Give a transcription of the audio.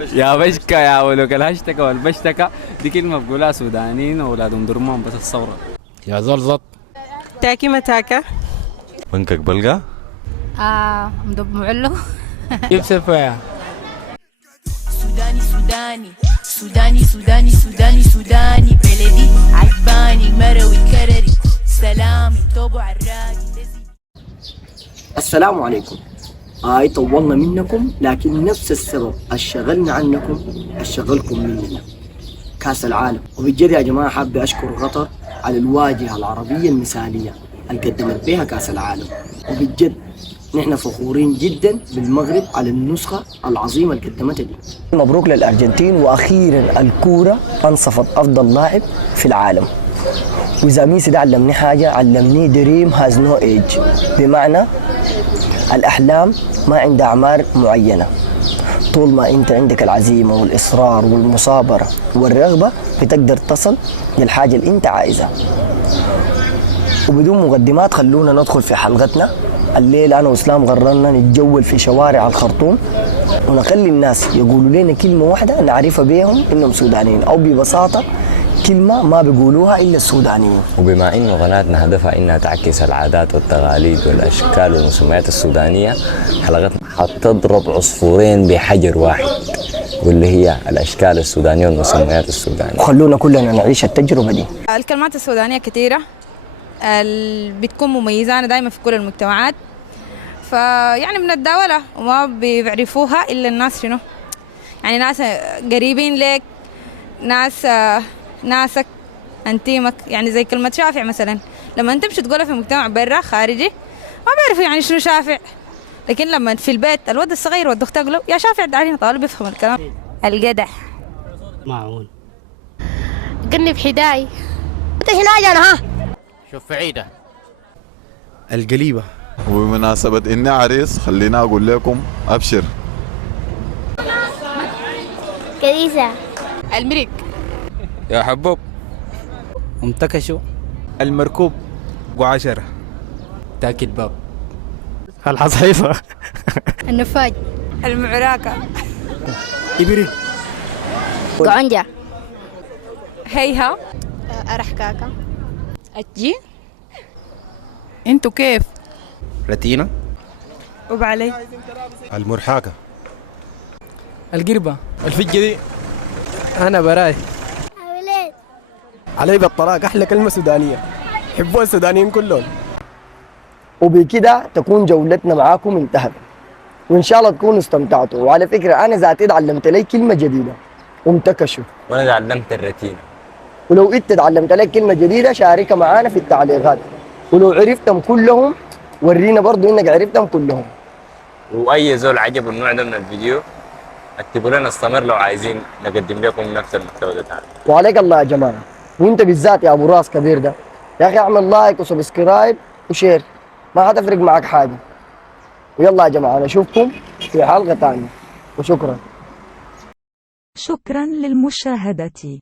يا بشكا يا ولوك الهشتكة والبشتكة دي كلمة بقولها سودانيين وأولاد أم درمان بس الثورة. يا زلزط. تاكي متاكا. وينكك بلقى؟ مدب معلو. يبسل فيها. سوداني سوداني سوداني سوداني سوداني سوداني بلدي عجباني مروي كرري سلامي توبو عراقي. السلام عليكم. طولنا منكم لكن نفس السبب الشغلنا عنكم الشغلكم مننا كاس العالم. وبالجد يا جماعة حابة أشكر قطر على الواجهة العربية المثالية اللي قدمت بها كاس العالم. وبالجد نحن فخورين جدا بالمغرب على النسخة العظيمة اللي قدمتها دي. مبروك للأرجنتين، وأخيرا الكورة أنصفت أفضل لاعب في العالم. وإذا ميسي ده علمني حاجة، علمني دريم هاز نو ايج، بمعنى الأحلام ما عندها أعمار معينة. طول ما أنت عندك العزيمة والإصرار والمصابرة والرغبة بتقدر تصل للحاجة اللي أنت عايزها. وبدون مقدمات خلونا ندخل في حلقتنا. الليلة أنا وإسلام قررنا نتجول في شوارع الخرطوم ونخلي الناس يقولوا لنا كلمة واحدة نعرفها بيهم إنهم سودانيين، أو ببساطة كلمة ما بيقولوها إلا السودانيين. وبما إنه قناتنا هدفها إنها تعكس العادات والتقاليد والأشكال والمسميات السودانية، حلقتنا حتضرب عصفورين بحجر واحد، واللي هي الأشكال السودانية والمسميات السودانية. وخلونا كلنا نعيش التجربة دي. الكلمات السودانية كثيرة بتكون مميزة دائما في كل المجتمعات، فيعني بنتداولها وما بيعرفوها إلا الناس شنو، يعني ناس قريبين لك، ناس ناسك انتيمك. يعني زي كلمة شافع مثلا، لما انت تمشي تقولها في مجتمع برا خارجي ما بيعرفوا يعني شنو شافع، لكن لما في البيت الولد الصغير والدكتور تقول له يا شافع تعالي طالب يفهم الكلام. القدح معون. قني بحداي. انت هنا انا ها. شوف عيدة. القليبة. وبمناسبة إني عريس خلينا أقول لكم أبشر. كنيسة. المريك. يا حبوب. امتكشوا. المركوب. وعشرة. تاكي الباب. الحصيفة. النفاج. المعراكة. إبريق. قعنجة. هيها. أرحكاكا. أجي. انتو كيف؟ رتينة. وبعلي. المرحاكة. القربة. الفجة دي. أنا براي. أولاد. علي بالطلاق أحلى كلمة سودانية، يحبوها السودانيين كلهم. وبكده تكون جولتنا معاكم انتهت، وإن شاء الله تكونوا استمتعتوا. وعلى فكرة أنا ذاتي تعلمت لي كلمة جديدة، امتكشوا. وأنا تعلمت الرتين. ولو انت تعلمت لك كلمة جديدة شاركها معانا في التعليقات، ولو عرفتم كلهم ورينا برضو انك عرفتم كلهم. وأي زول عجبه النوع ده من الفيديو اكتبوا لنا استمر لو عايزين نقدم لكم نفس المحتوى ده تاني. وعليك الله يا جماعة، وانت بالذات يا ابو راس كبير ده يا اخي اعمل لايك وسبسكرايب وشير، ما حتفرق معك حاجة. ويلا يا جماعة نشوفكم في حلقة تانية، وشكرا. شكرا للمشاهدة.